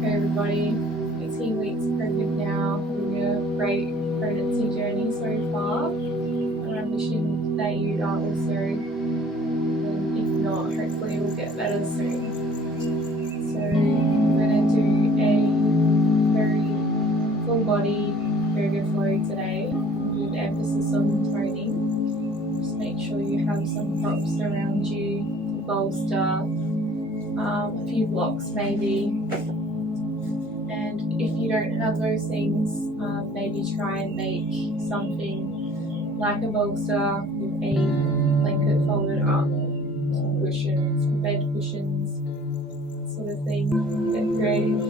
Okay everybody, 18 weeks pregnant now, having a great pregnancy journey so far, and I'm wishing that you are also, and if not, hopefully it will get better soon. So I'm going to do a very full body yoga flow today with emphasis on toning. Just make sure you have some props around you to bolster, a few blocks maybe. And if you don't have those things, maybe try and make something like a bolster with a blanket folded up, some cushions, some bed cushions, sort of thing. Get creative.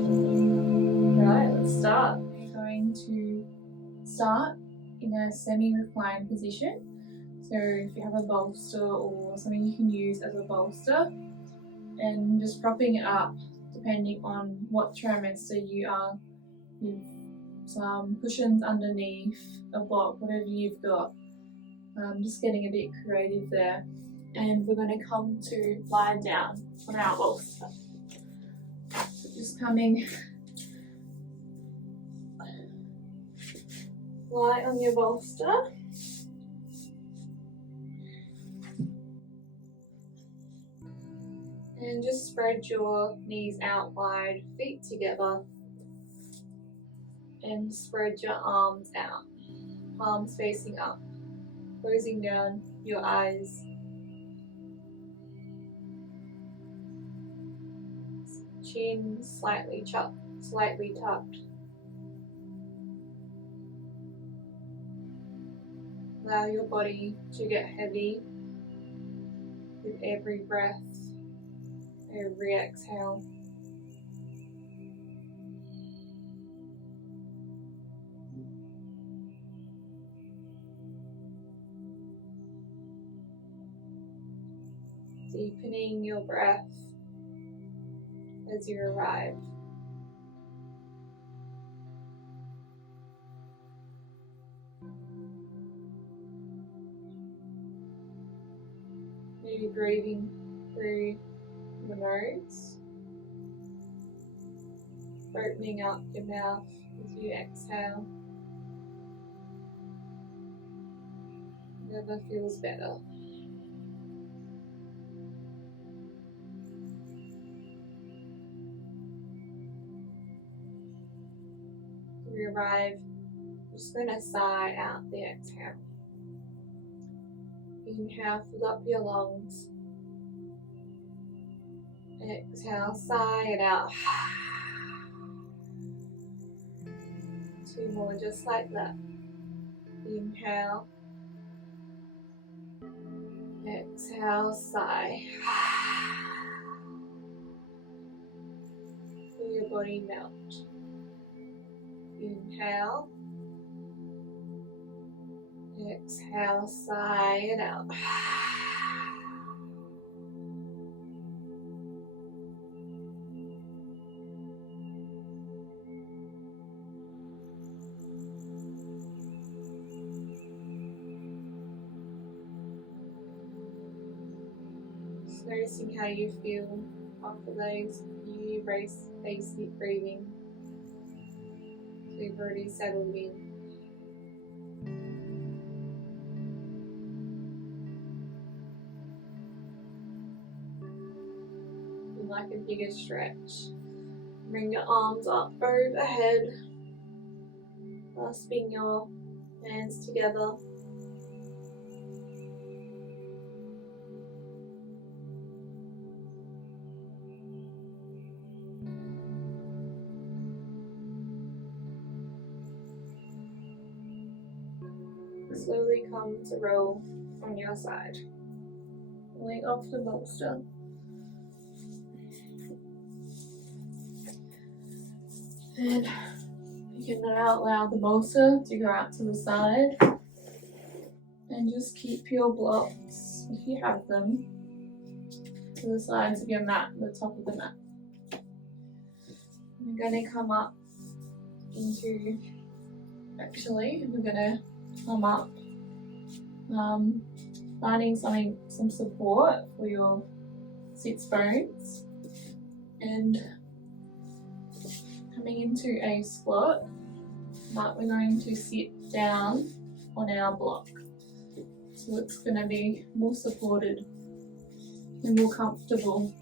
Right, let's start. We're going to start in a semi-reclined position. So if you have a bolster or something you can use as a bolster, and just propping it up depending on what trimester you are, with some cushions underneath, a block, whatever you've got. Just getting a bit creative there. And we're going to come to lie down on our bolster. So just coming, lie on your bolster. And just spread your knees out wide, feet together. And spread your arms out, palms facing up, closing down your eyes. Chin slightly tucked. Allow your body to get heavy with every breath, every exhale. Deepening your breath as you arrive. Maybe breathing through the nose, opening up your mouth as you exhale. Whatever feels better. We arrive, we're just going to sigh out the exhale. Inhale, fill up your lungs. Exhale, sigh it out. 2 more just like that. Inhale. Exhale, sigh. Feel your body melt. Inhale. Exhale, sigh it out. Just noticing how you feel after those few basic breathing. So you've already settled in. Like a bigger stretch. Bring your arms up overhead, clasping your hands together. Slowly come to roll on your side, pulling off the bolster. And you can now allow the bolster to go out to the side, and just keep your blocks, if you have them, to the sides of your mat, the top of the mat. We're going to come up into, we're going to come up, finding some support for your sits bones, and coming into a squat, but we're going to sit down on our block. So it's going to be more supported and more comfortable.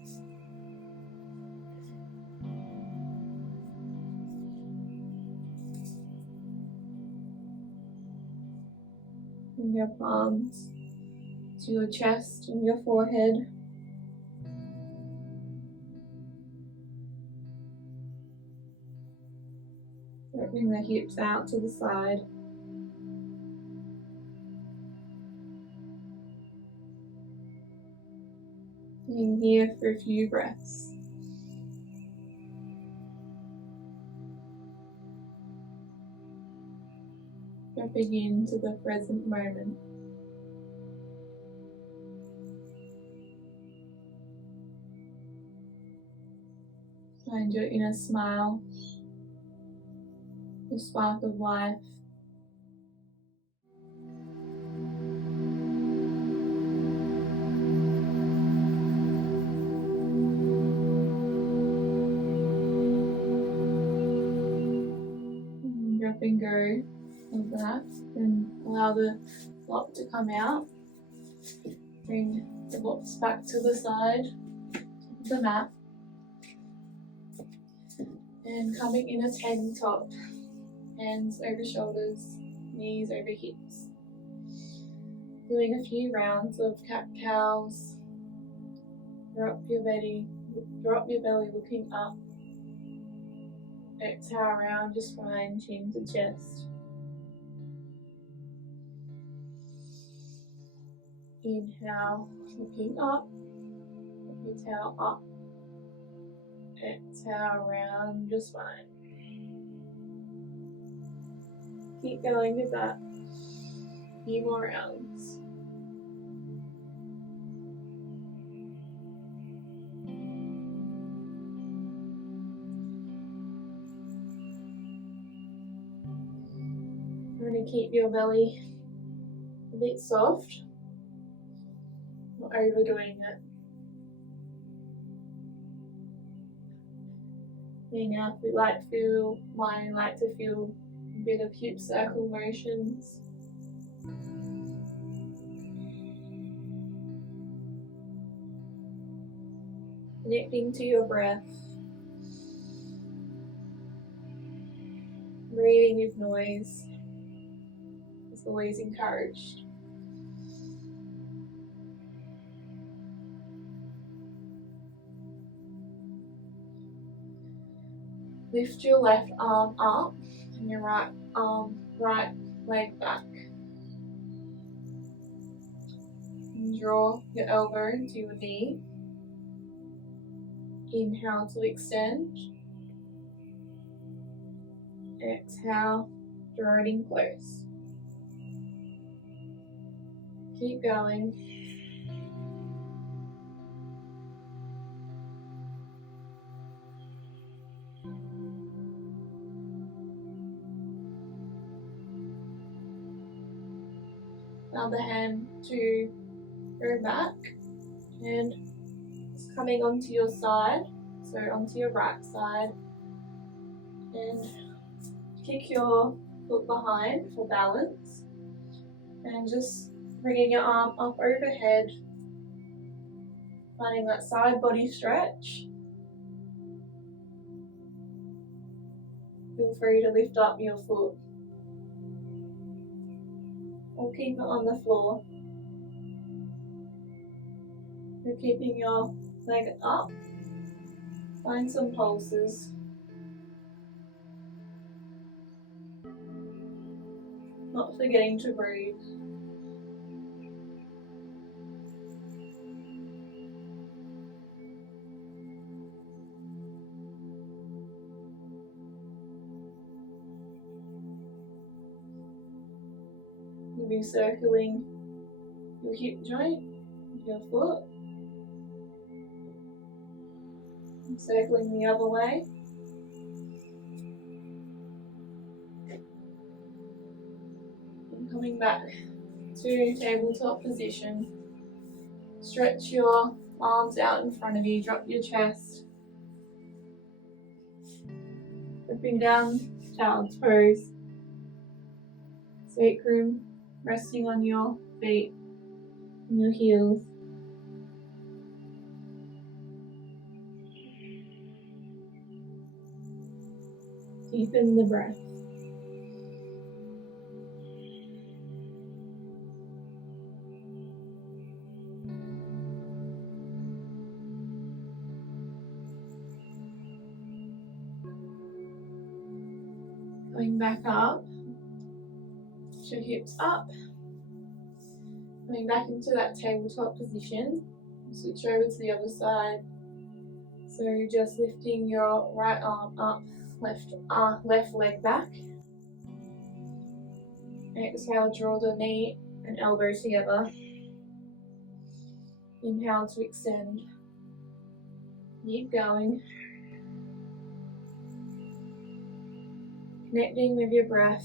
Bring your palms to your chest and your forehead. Bring the hips out to the side. Being here for a few breaths. Dropping into the present moment. Find your inner smile, the spark of life. And drop and go of that, and allow the block to come out. Bring the blocks back to the side of the mat. And coming in a tabletop, hands over shoulders, knees over hips. Doing a few rounds of cat-cows. Drop your belly looking up. Exhale around your spine, chin to chest. Inhale, looking up. Exhale up. Exhale around your spine. Keep going with that. A few more rounds. Try to keep your belly a bit soft, not overdoing it. Now, if we like to feel a bit of hip circle motions. Connecting to your breath. Breathing with noise is always encouraged. Lift your left arm up and your right leg back. And draw your elbow into your knee. Inhale to extend. Exhale, draw it in close. Keep going. Other hand to go back and it's coming onto your side, so onto your right side, and kick your foot behind for balance and just bringing your arm up overhead, finding that side body stretch. Feel free to lift up your foot or keep it on the floor. You're keeping your leg up. Find some pulses. Not forgetting to breathe. You'll be circling your hip joint with your foot. Circling the other way. And coming back to tabletop position. Stretch your arms out in front of you, drop your chest. Flipping down, child's pose. Sacrum resting on your feet and your heels. Deepen the breath. Going back up, push your hips up, coming back into that tabletop position. Switch over to the other side. So you're just lifting your right arm up, left leg back. Exhale, draw the knee and elbow together. Inhale to extend. Keep going. Connecting with your breath.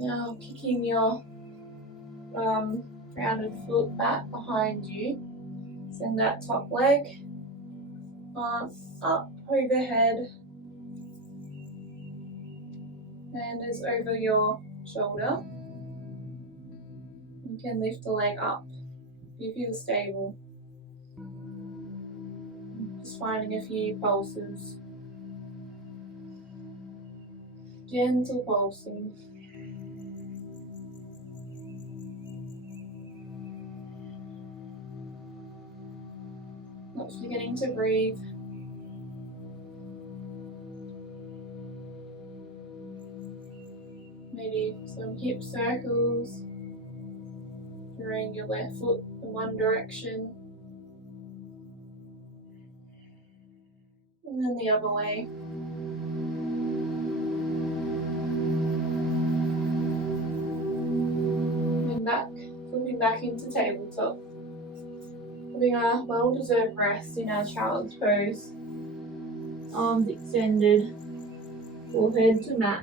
Now kicking your rounded foot back behind you. Send that top leg up overhead. Hand is over your shoulder. You can lift the leg up if you feel stable. Just finding a few pulses. Gentle pulsing. Not forgetting to breathe. Maybe some hip circles. Drawing your left foot in one direction. And then the other way. And back, flipping back into tabletop. Having a well-deserved rest in our child's pose. Arms extended, forehead to mat.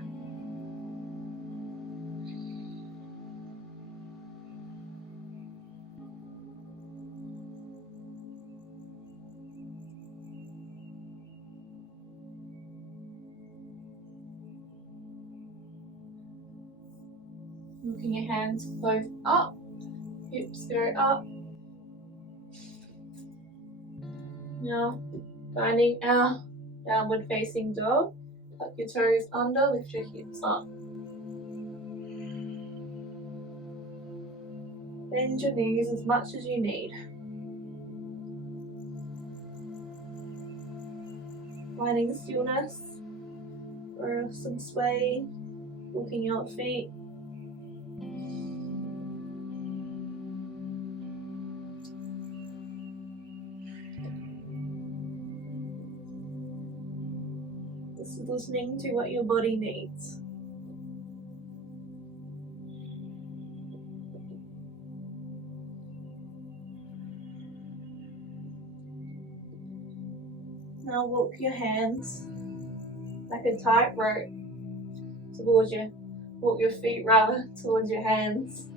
Looking your hands close up, hips go up. Now, finding our downward facing dog. Tuck your toes under, lift your hips up. Bend your knees as much as you need. Finding stillness or some sway, walking your feet. Just listening to what your body needs. Now walk your hands like a tight rope towards your, walk your feet rather towards your hands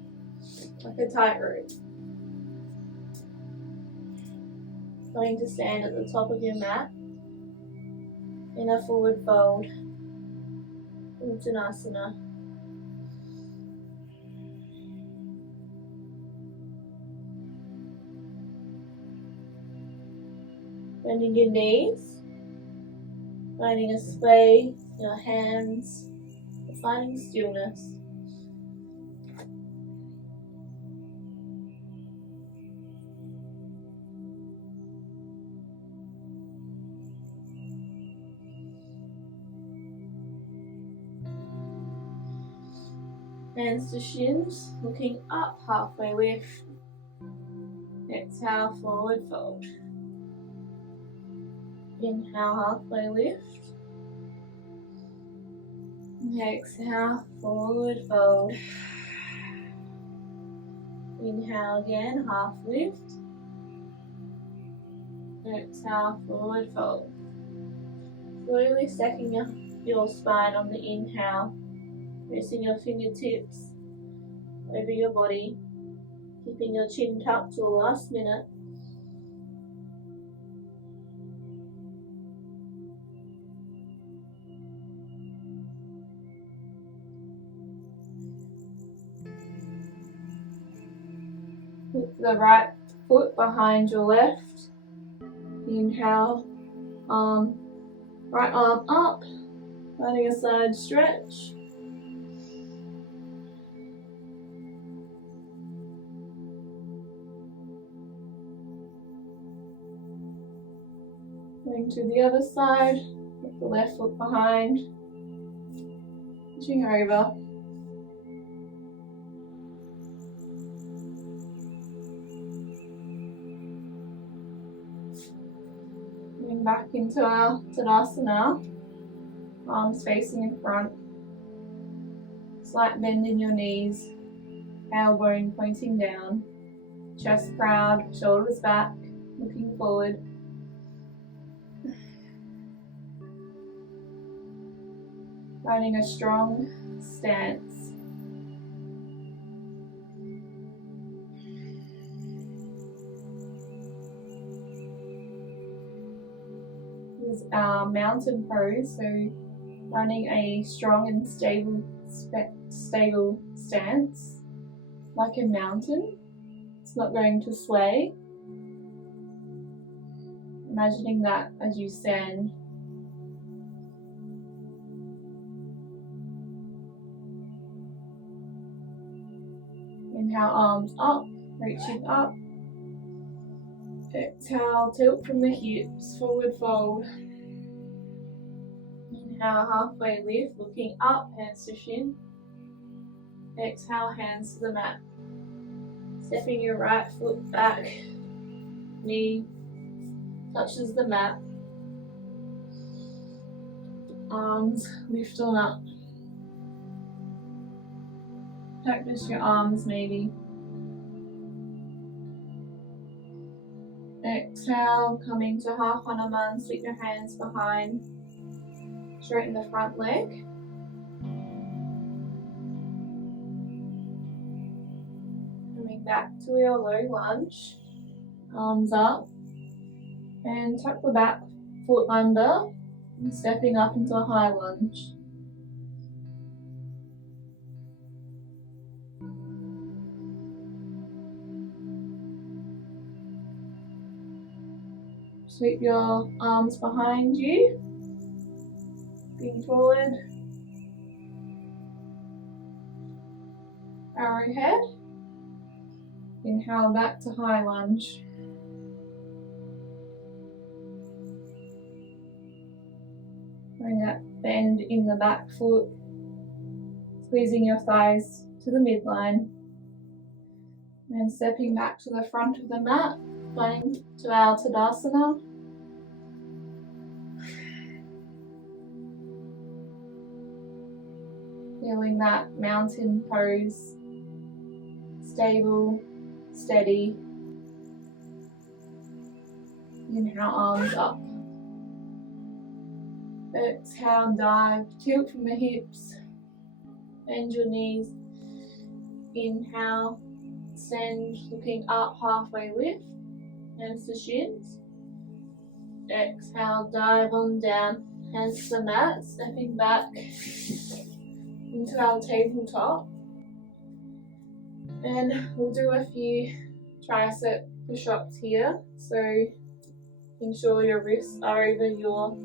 like a tight rope. Going to stand at the top of your mat in a forward fold, Uttanasana. Bending your knees, finding a sway in your hands, finding stillness. Hands to shins, looking up, halfway lift. Exhale, forward fold. Inhale, halfway lift. Exhale, forward fold. Inhale again, half lift. Exhale, forward fold. Slowly stacking your spine on the inhale, pressing your fingertips over your body, keeping your chin tucked till the last minute. Put the right foot behind your left. Inhale, right arm up, finding a side stretch. Going to the other side, with the left foot behind, pushing over. Coming back into our savasana, arms facing in front. Slight bend in your knees, tailbone pointing down, chest proud, shoulders back, looking forward. Finding a strong stance. This is our mountain pose, so finding a strong and stable stance, like a mountain. It's not going to sway. Imagining that as you stand. Inhale, arms up, reaching up. Exhale, tilt from the hips, forward fold. Inhale, halfway lift, looking up, hands to shin. Exhale, hands to the mat. Stepping your right foot back, knee touches the mat. Arms lift on up. Practice your arms maybe. Exhale, coming to half Hanuman, sweep your hands behind. Straighten the front leg. Coming back to your low lunge. Arms up. And tuck the back foot under. And stepping up into a high lunge. Sweep your arms behind you. Looking forward. Arrowhead. Inhale back to high lunge. Bring that bend in the back foot. Squeezing your thighs to the midline. And stepping back to the front of the mat. Going to our Tadasana. Feeling that mountain pose. Stable, steady. Inhale, arms up. Exhale, dive, tilt from the hips. Bend your knees. Inhale, send, looking up, halfway lift. Hands to shins. Exhale, dive on down. Hands to the mat, stepping back into our tabletop. And we'll do a few tricep push-ups here. So ensure your wrists are over your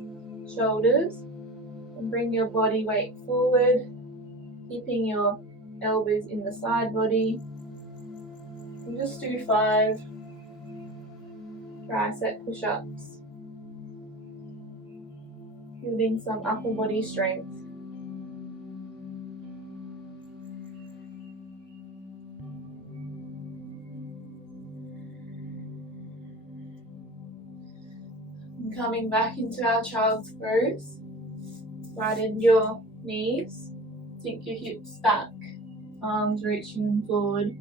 shoulders. And bring your body weight forward, keeping your elbows in the side body. And just do 5 tricep push-ups. Building some upper body strength. And coming back into our child's pose. Widen your knees. Sink your hips back. Arms reaching forward.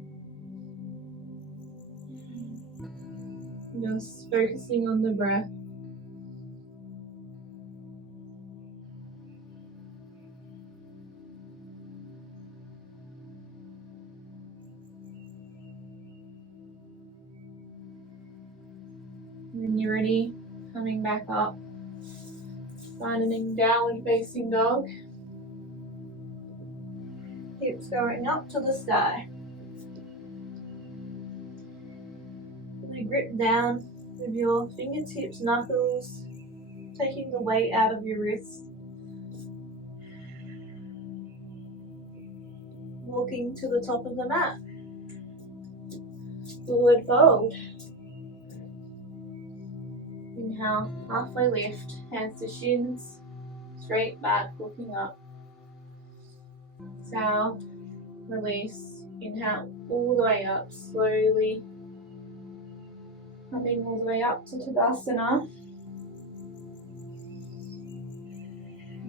Just focusing on the breath. journey, coming back up, finding downward facing dog. Hips going up to the sky. Really grip down with your fingertips, knuckles, taking the weight out of your wrists. Walking to the top of the mat. Forward fold. Inhale, halfway lift, hands to shins, straight back, looking up. Exhale, release. Inhale, all the way up, slowly coming all the way up to Tadasana.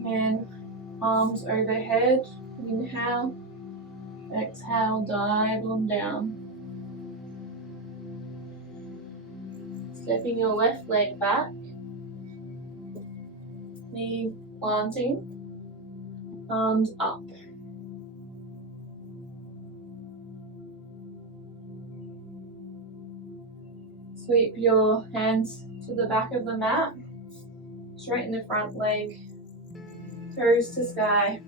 And arms overhead. Inhale, exhale, dive on down. Stepping your left leg back, knee planting, arms up. Sweep your hands to the back of the mat, straighten the front leg, toes to sky.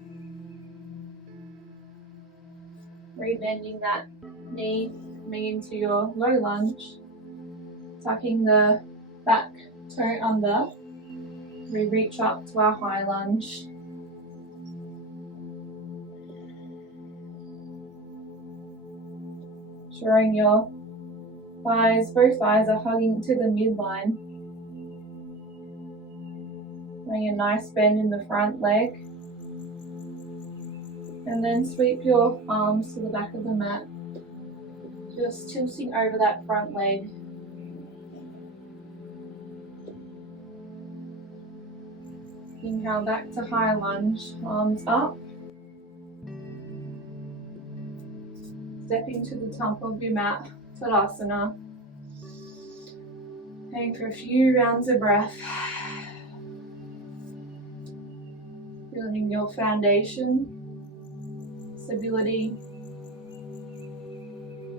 Rebending that knee, coming into your low lunge, tucking the back toe under. We reach up to our high lunge. Ensuring your thighs, both thighs are hugging to the midline. Doing a nice bend in the front leg. And then sweep your arms to the back of the mat. Just tilting over that front leg. Inhale back to high lunge, arms up. Stepping to the top of your mat, Tadasana. Take for a few rounds of breath. Building your foundation, stability,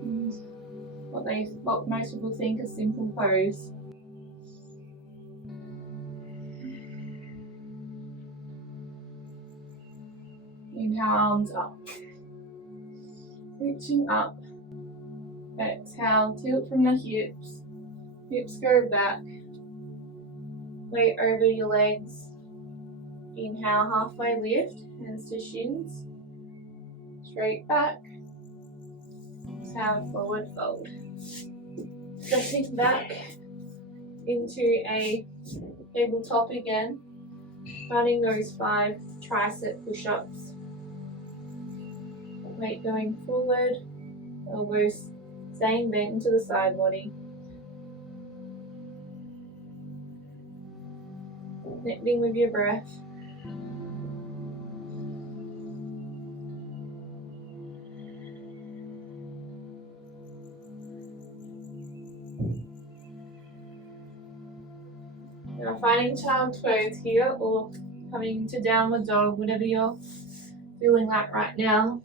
and what most people think a simple pose. Inhale, arms up. Reaching up. Exhale, tilt from the hips. Hips go back. Weight over your legs. Inhale, halfway lift. Hands to shins. Straight back. Exhale, forward fold. Stepping back into a tabletop again. Finding those 5 tricep push-ups. Weight going forward, elbows staying bent into the side body. Connecting with your breath. Now finding child's pose here or coming into downward dog, whatever you're feeling like right now.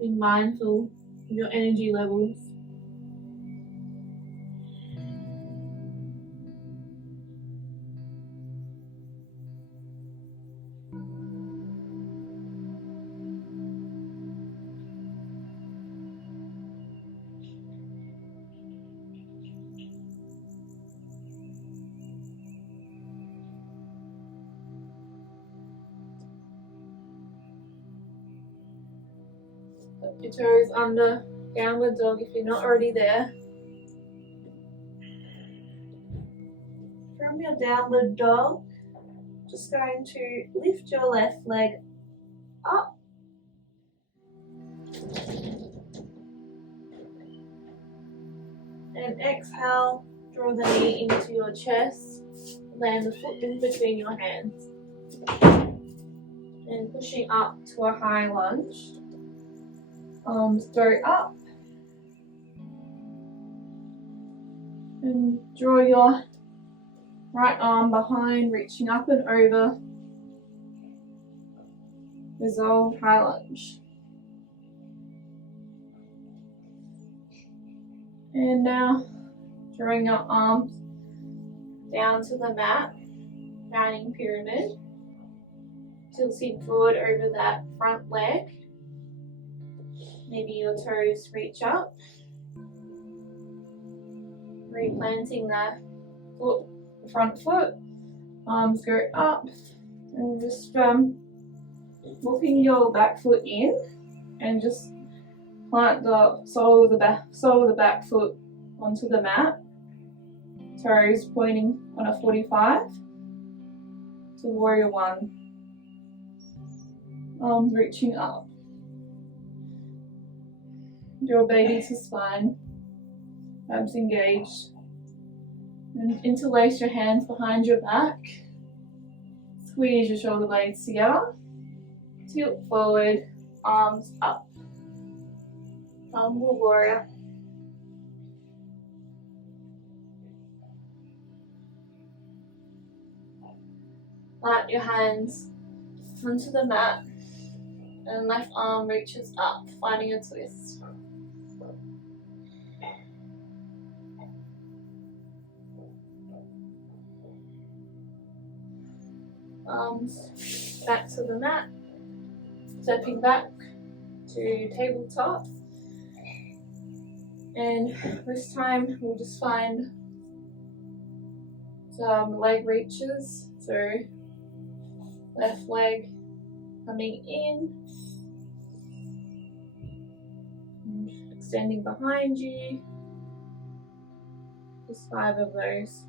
Being mindful of your energy levels. Put your toes under downward dog if you're not already there. From your downward dog, just going to lift your left leg up. And exhale, draw the knee into your chest. Land the foot in between your hands. And pushing up to a high lunge. Arms go up. And draw your right arm behind, reaching up and over. Resolve high lunge. And now drawing your arms down to the mat, rounding pyramid, tilting forward over that front leg. Maybe your toes reach up, replanting that foot, front foot, arms go up, and just hooking your back foot in, and just plant the sole of the back foot onto the mat. Toes pointing on a 45 to warrior one. Arms reaching up. Your baby to spine. Abs engaged. And interlace your hands behind your back. Squeeze your shoulder blades together. Tilt forward, arms up. Humble warrior. Plant your hands onto the mat and left arm reaches up, finding a twist. Arms back to the mat, stepping back to tabletop. And this time we'll just find some leg reaches. So left leg coming in, and extending behind you. Just 5 of those.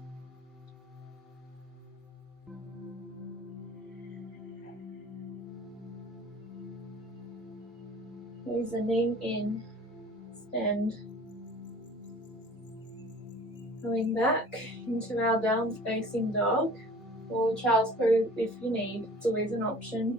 Raise the knee in, extend. Going back into our down facing dog, or child's pose if you need, it's always an option.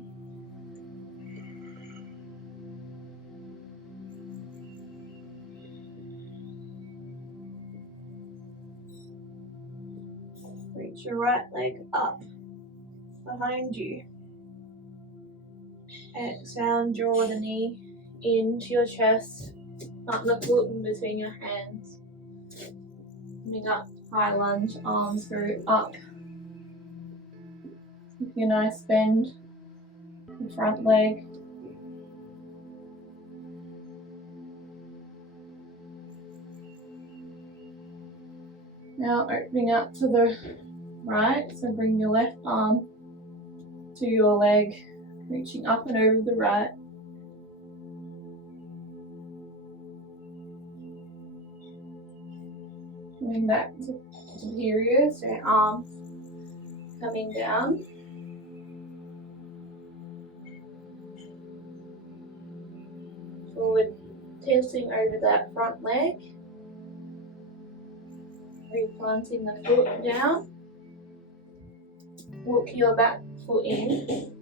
Reach your right leg up behind you. Exhale and draw the knee into your chest, plant the foot in between your hands. Coming up, high lunge, arms go up. Taking a nice bend, the front leg. Now opening up to the right, so bring your left arm to your leg, reaching up and over the right. Coming back to superior, so arms coming down. Forward, tilting over that front leg. Replanting the foot down. Walk your back foot in.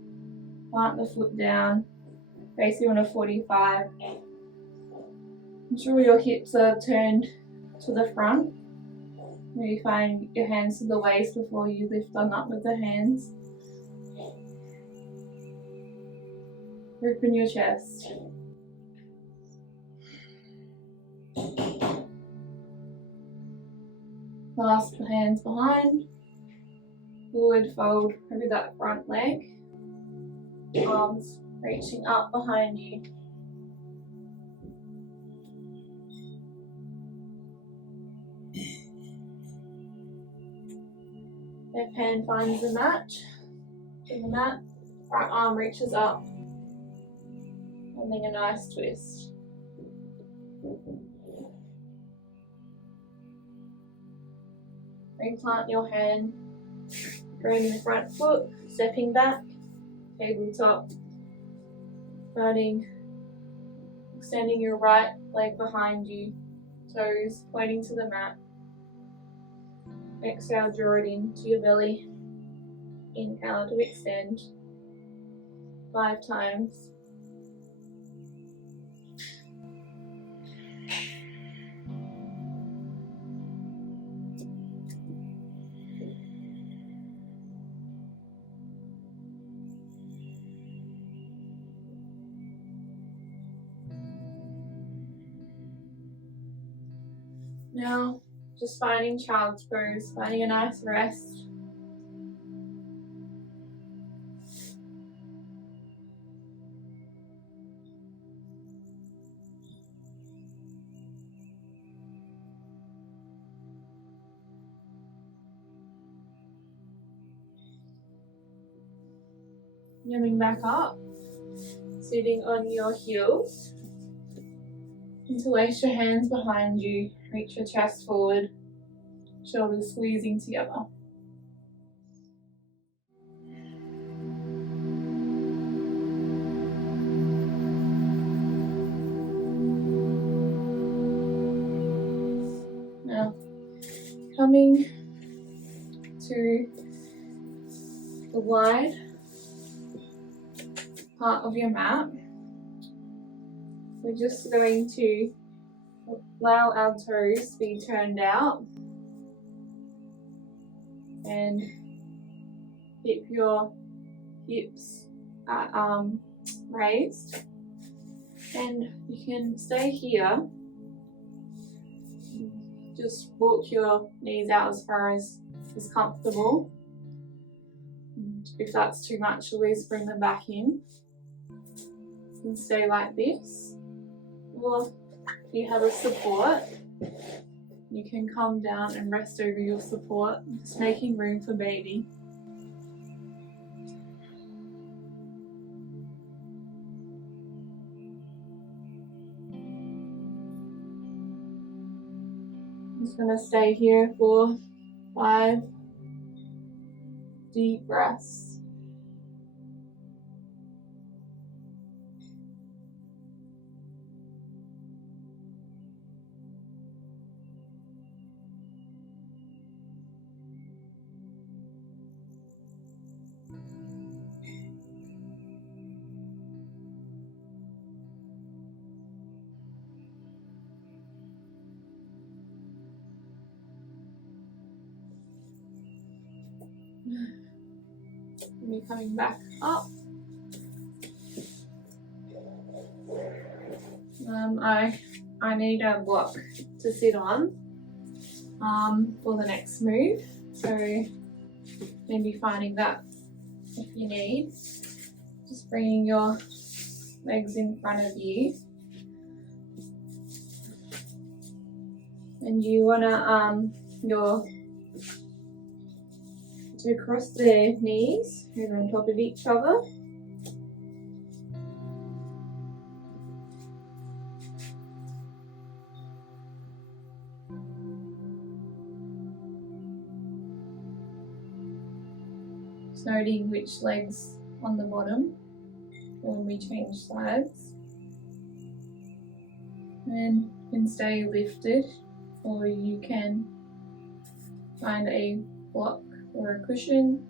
Plant the foot down. Facing on a 45. Ensure your hips are turned to the front. Maybe find your hands to the waist before you lift them up with the hands. Open your chest. Clasp the hands behind. Forward fold over that front leg. Arms reaching up behind you. Left hand finds the match. In the mat, right arm reaches up. And then a nice twist. Replant your hand, bring the front foot, stepping back, tabletop, starting, extending your right leg behind you, toes pointing to the mat. Exhale, draw it into your belly. Inhale to extend 5 times. Now, just finding child's pose, finding a nice rest. Coming back up, sitting on your heels. Interlace your hands behind you, reach your chest forward, shoulders squeezing together. Now, coming to the wide part of your mat, we're just going to allow our toes to be turned out and keep your hips raised, and you can stay here. Just walk your knees out as far as is comfortable. If that's too much, always bring them back in. You can stay like this, or if you have a support, you can come down and rest over your support, just making room for baby. I'm just going to stay here for 5 deep breaths. Me coming back up. I need a block to sit on for the next move, so maybe finding that if you need. Just bringing your legs in front of you, and you wanna to cross the knees over on top of each other. Just noting which legs on the bottom when we change sides. And you can stay lifted, or you can find a block or a cushion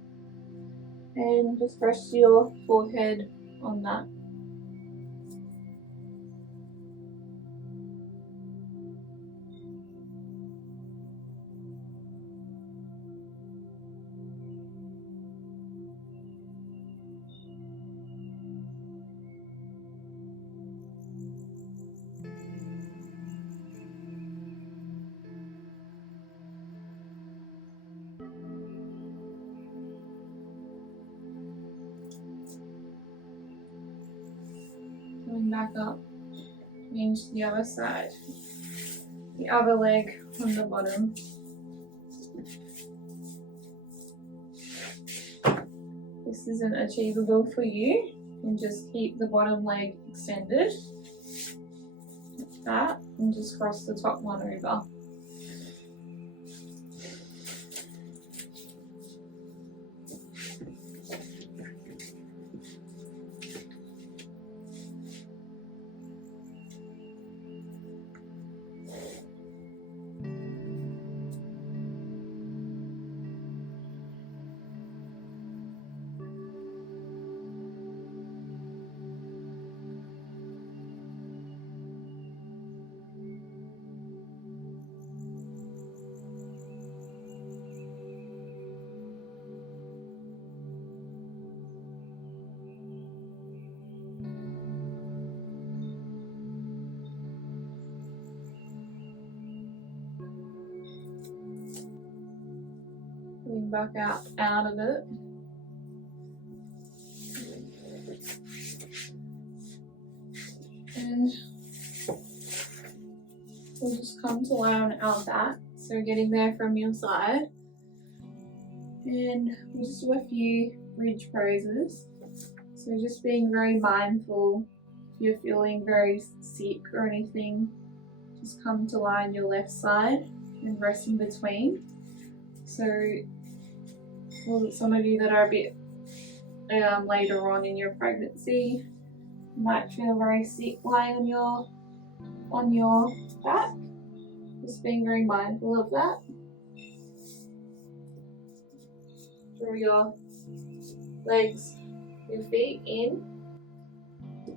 and just rest your forehead on that. Coming back up, change to the other side. The other leg on the bottom. This isn't achievable for you, and just keep the bottom leg extended like that, and just cross the top one over. Coming back out of it. And we'll just come to lie on our back. So getting there from your side. And we'll just do a few bridge poses. So just being very mindful. If you're feeling very sick or anything, just come to lie on your left side and rest in between. So for some of you that are a bit later on in your pregnancy, you might feel very sick lying on your back. Just being very mindful of that. Draw your legs, your feet in,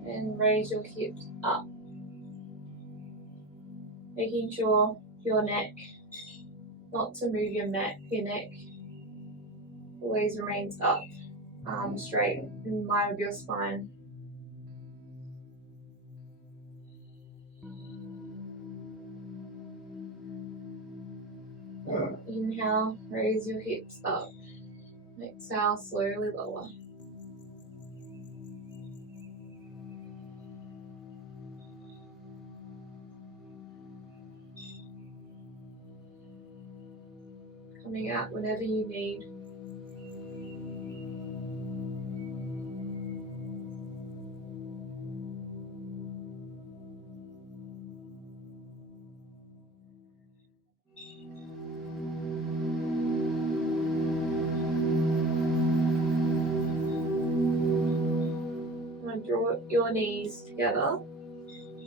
and raise your hips up. Making sure your neck, not to move your neck always remains up, straight in line with your spine. Inhale, raise your hips up. Exhale, slowly lower. Coming out whenever you need. Draw your knees together,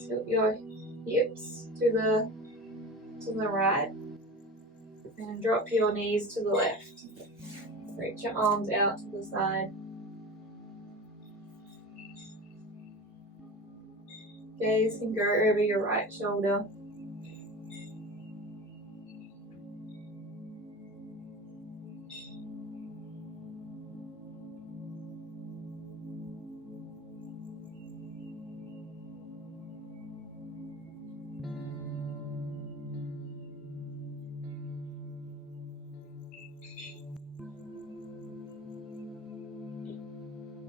tilt your hips to the right, and drop your knees to the left. Reach your arms out to the side. Gaze can go over your right shoulder.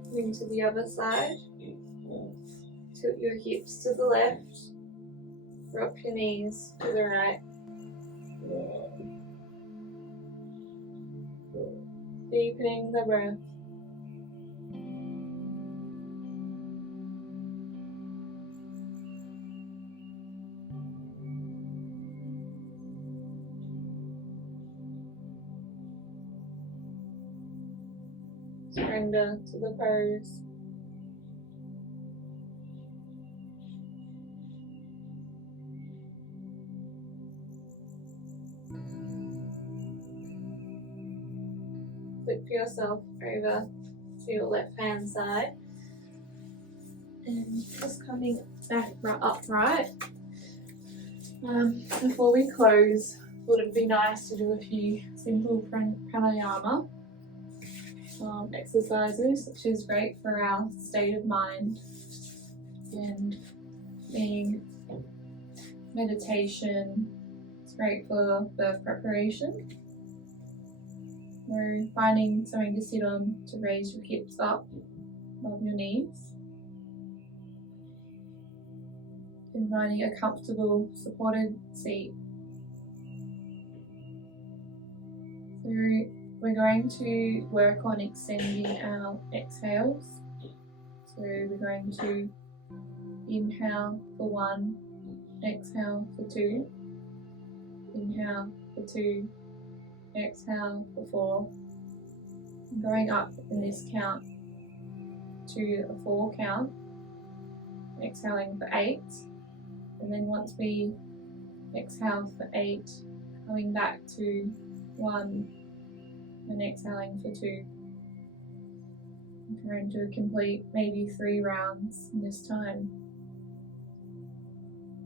Moving to the other side. Tilt your hips to the left. Drop your knees to the right. Deepening the breath. Surrender to the pose. Flip yourself over to your left hand side and just coming back upright. Before we close, I thought it'd be nice to do a few simple pranayama exercises, which is great for our state of mind and being meditation. It's great for birth preparation. We're finding something to sit on to raise your hips up above your knees. And finding a comfortable, supported seat. So we're going to work on extending our exhales. So we're going to inhale for 1, exhale for 2, inhale for 2, exhale for 4. Going up in this count to a 4 count, exhaling for 8, and then once we exhale for 8, coming back to 1 and exhaling for 2. I'm trying to complete maybe 3 rounds in this time.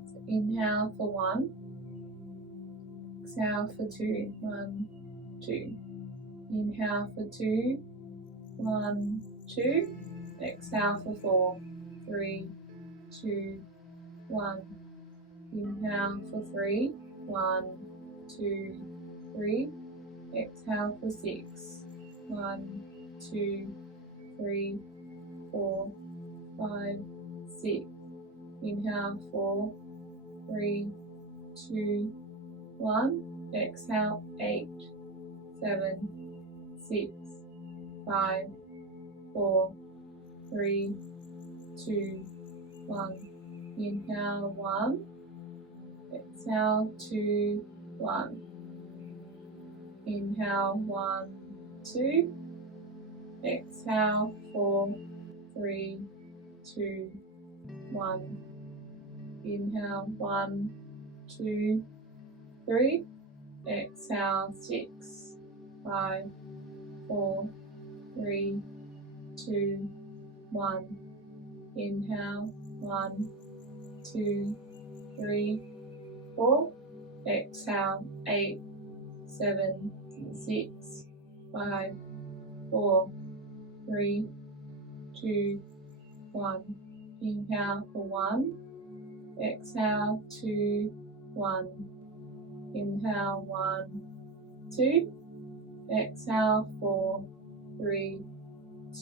So inhale for 1, exhale for 2, 1, 2. Inhale for 2, 1, 2. Exhale for 4, 3, 2, 1. Inhale for 3, 1, 2, 3. Exhale for 6. 1, 2, 3, 4, 5, 6. Inhale 4, 3, 2, 1. Exhale 8, 7, 6, 5, 4, 3, 2, 1. Inhale 1. Exhale 2, 1. Inhale 1, 2. Exhale 4, 3, 2, 1. Inhale 1, 2, 3. Exhale 6, 5, 4, 3, 2, 1. Inhale 1, 2, 3, 4. Exhale 8, 7, 6, 5, 4, 3, 2, 1. Inhale for 1. Exhale 2, 1. Inhale 1, 2. Exhale 4, 3,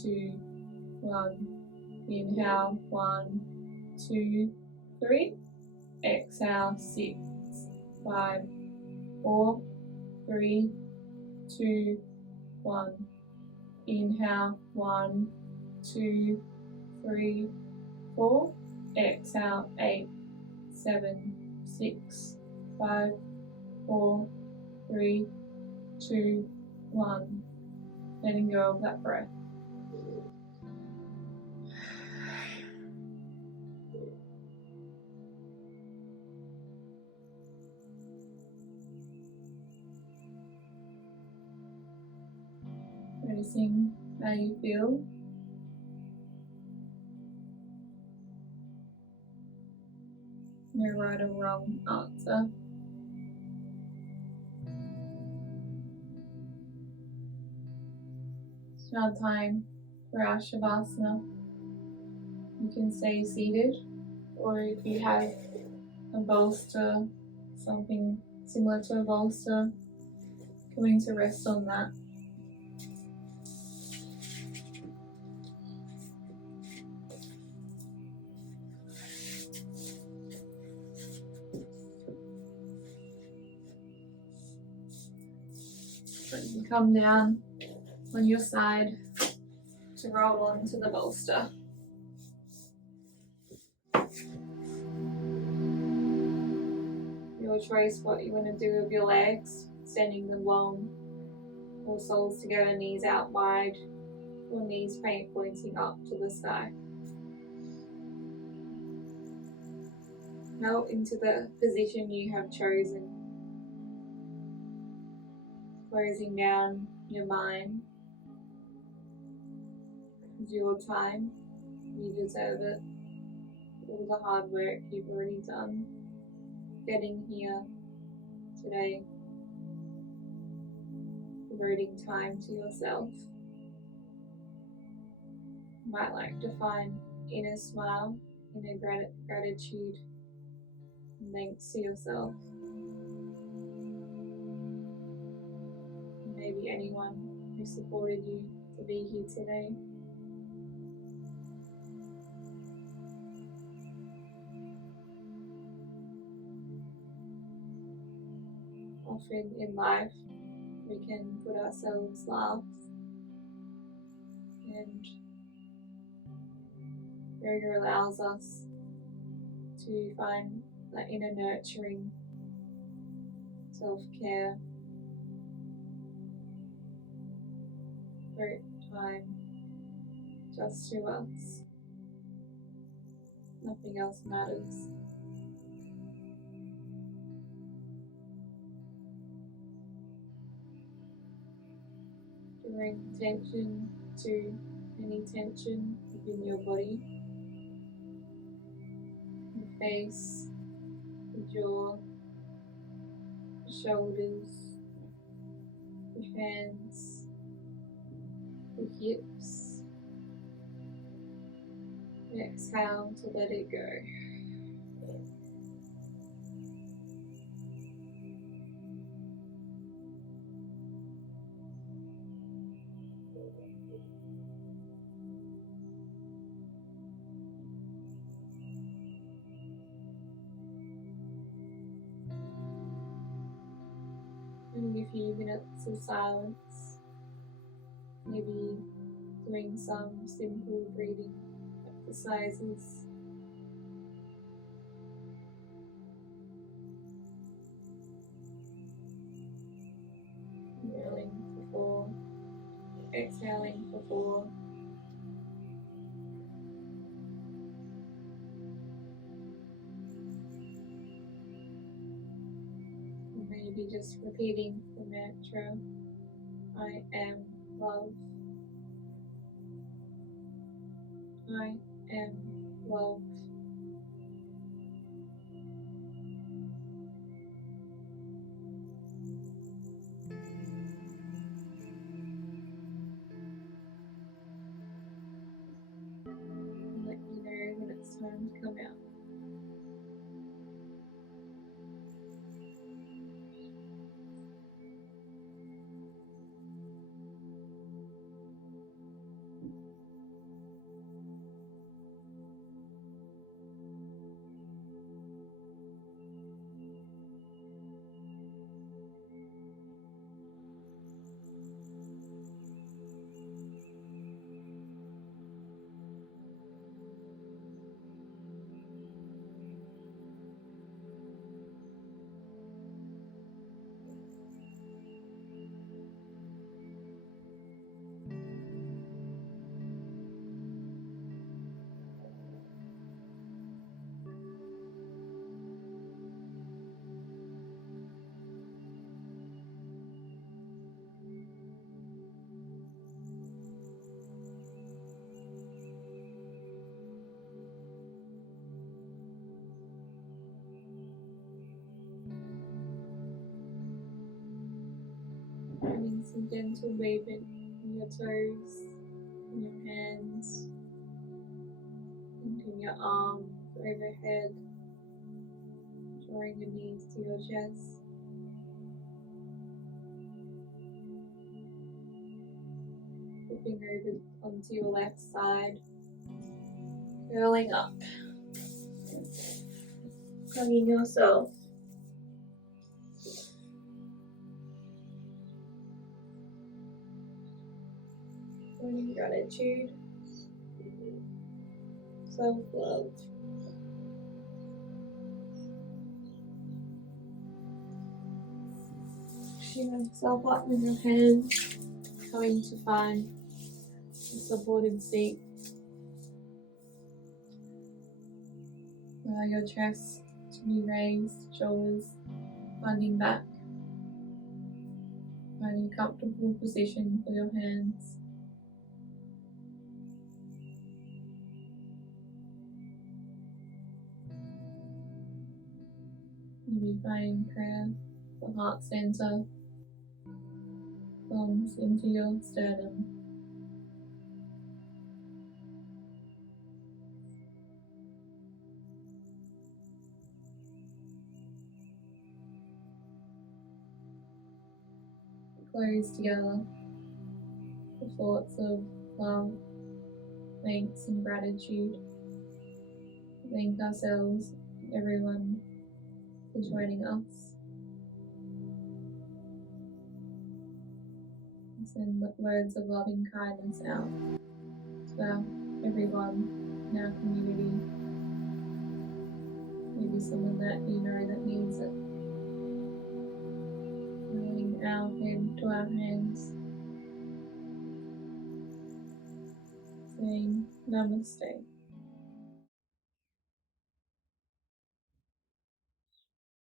2, 1. Inhale 1, 2, 3. Exhale 6, 5, 4, 3, 2, 1. Inhale 1, 2, 3, 4. Exhale 8, 7, 6, 5, 4, 3, 2, 1. Letting go of that breath. Noticing how you feel. No right or wrong answer. It's now time for our savasana. You can stay seated, or if you have a bolster, something similar to a bolster, coming to rest on that. But you can come down on your side to roll onto the bolster. Your choice what you want to do with your legs, extending them long, or soles together, knees out wide, or knees pointing up to the sky. Melt into the position you have chosen, closing down your mind. It's your time, you deserve it. All the hard work you've already done, getting here today, devoting time to yourself. You might like to find inner smile, inner gratitude, and thanks to yourself. Maybe anyone who supported you to be here today. Often in life, we can put ourselves last, and yoga allows us to find that inner nurturing self-care for time just to us. Nothing else matters. To bring attention to any tension within your body, your face, the jaw, the shoulders, the hands, the hips. Exhale to let it go. few minutes of silence, maybe doing some simple breathing exercises. Inhaling for 4, exhaling for 4. And maybe just repeating the mantra, I am love. I am love. And let me know when it's time to come out. Having some gentle movement in your toes, in your hands, and in your arms overhead, drawing your knees to your chest. Flipping over onto your left side, curling up, hugging yourself. Learning gratitude, self-love. Pushing yourself up with your hands, coming to find a supported seat. Allow your chest to be raised, shoulders finding back. Find a comfortable position for your hands. Maybe find prayer, the heart center, thumbs into your sternum. Close together the thoughts of love, thanks and gratitude. Thank ourselves, everyone, for joining us. Send words of loving kindness out to everyone in our community. Maybe someone that you know that needs it. Bringing our head to our hands, saying Namaste.